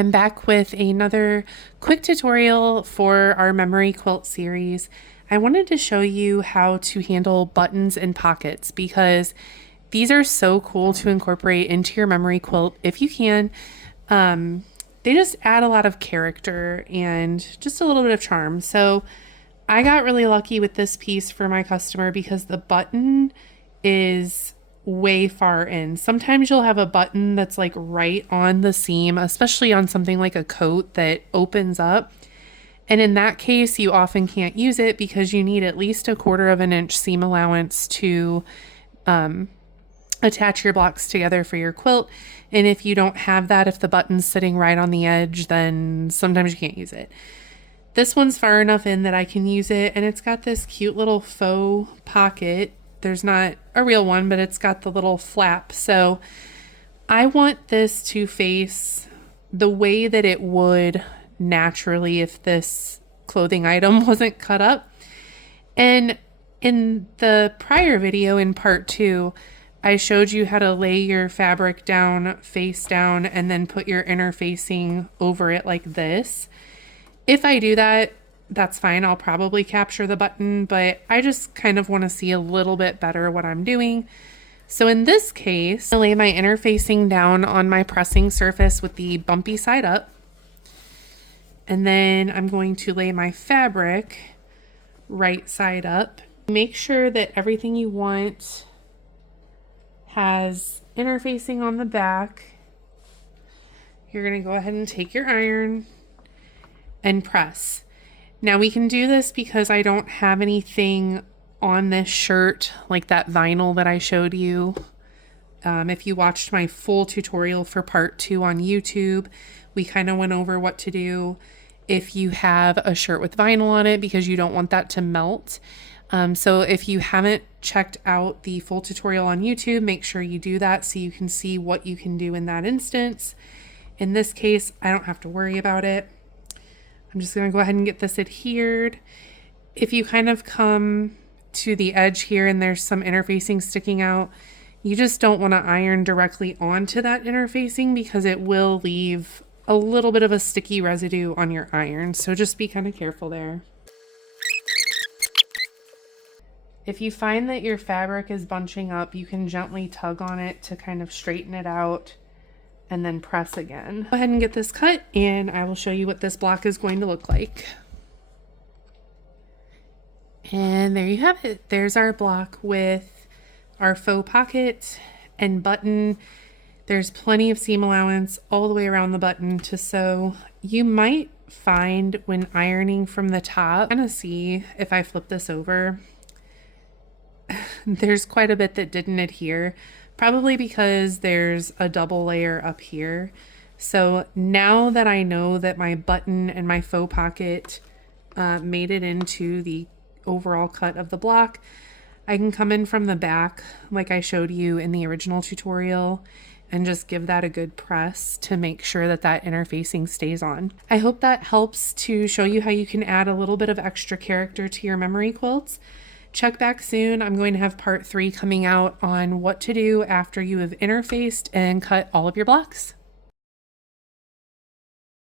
I'm back with another quick tutorial for our memory quilt series. I wanted to show you how to handle buttons and pockets because these are so cool to incorporate into your memory quilt if you can. They just add a lot of character and just a little bit of charm. So I got really lucky with this piece for my customer because the button is way far in. Sometimes you'll have a button that's like right on the seam, especially on something like a coat that opens up. And in that case, you often can't use it because you need at least 1/4 of an inch seam allowance to attach your blocks together for your quilt. And if you don't have that, if the button's sitting right on the edge, then sometimes you can't use it. This one's far enough in that I can use it, and it's got this cute little faux pocket. There's not a real one, but it's got the little flap. So I want this to face the way that it would naturally if this clothing item wasn't cut up. And in the prior video, in part 2, I showed you how to lay your fabric down face down and then put your interfacing over it like this. If I do that, that's fine. I'll probably capture the button, but I just kind of want to see a little bit better what I'm doing. So in this case, I lay my interfacing down on my pressing surface with the bumpy side up. And then I'm going to lay my fabric right side up. Make sure that everything you want has interfacing on the back. You're going to go ahead and take your iron and press. Now we can do this because I don't have anything on this shirt like that vinyl that I showed you. If you watched my full tutorial for part 2 on YouTube, we kind of went over what to do if you have a shirt with vinyl on it because you don't want that to melt. So if you haven't checked out the full tutorial on YouTube, make sure you do that so you can see what you can do in that instance. In this case, I don't have to worry about it. I'm just going to go ahead and get this adhered. If you kind of come to the edge here and there's some interfacing sticking out, you just don't want to iron directly onto that interfacing because it will leave a little bit of a sticky residue on your iron. So just be kind of careful there. If you find that your fabric is bunching up, you can gently tug on it to kind of straighten it out and then press again. Go ahead and get this cut and I will show you what this block is going to look like. And there you have it. There's our block with our faux pocket and button. There's plenty of seam allowance all the way around the button to sew. You might find when ironing from the top, kind of see if I flip this over, there's quite a bit that didn't adhere. Probably because there's a double layer up here. So now that I know that my button and my faux pocket made it into the overall cut of the block, I can come in from the back like I showed you in the original tutorial and just give that a good press to make sure that that interfacing stays on. I hope that helps to show you how you can add a little bit of extra character to your memory quilts. Check back soon. I'm going to have part 3 coming out on what to do after you have interfaced and cut all of your blocks.